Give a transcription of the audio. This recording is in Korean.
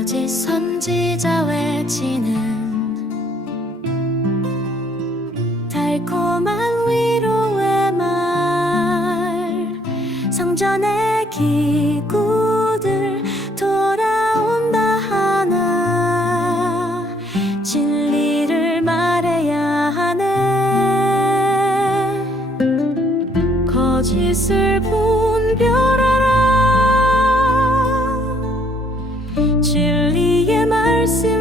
거짓 선지자 외치는 달콤한 위로의 말 성전의 기구들 돌아온다 하나 진리를 말해야 하네. 거짓을 분별하 see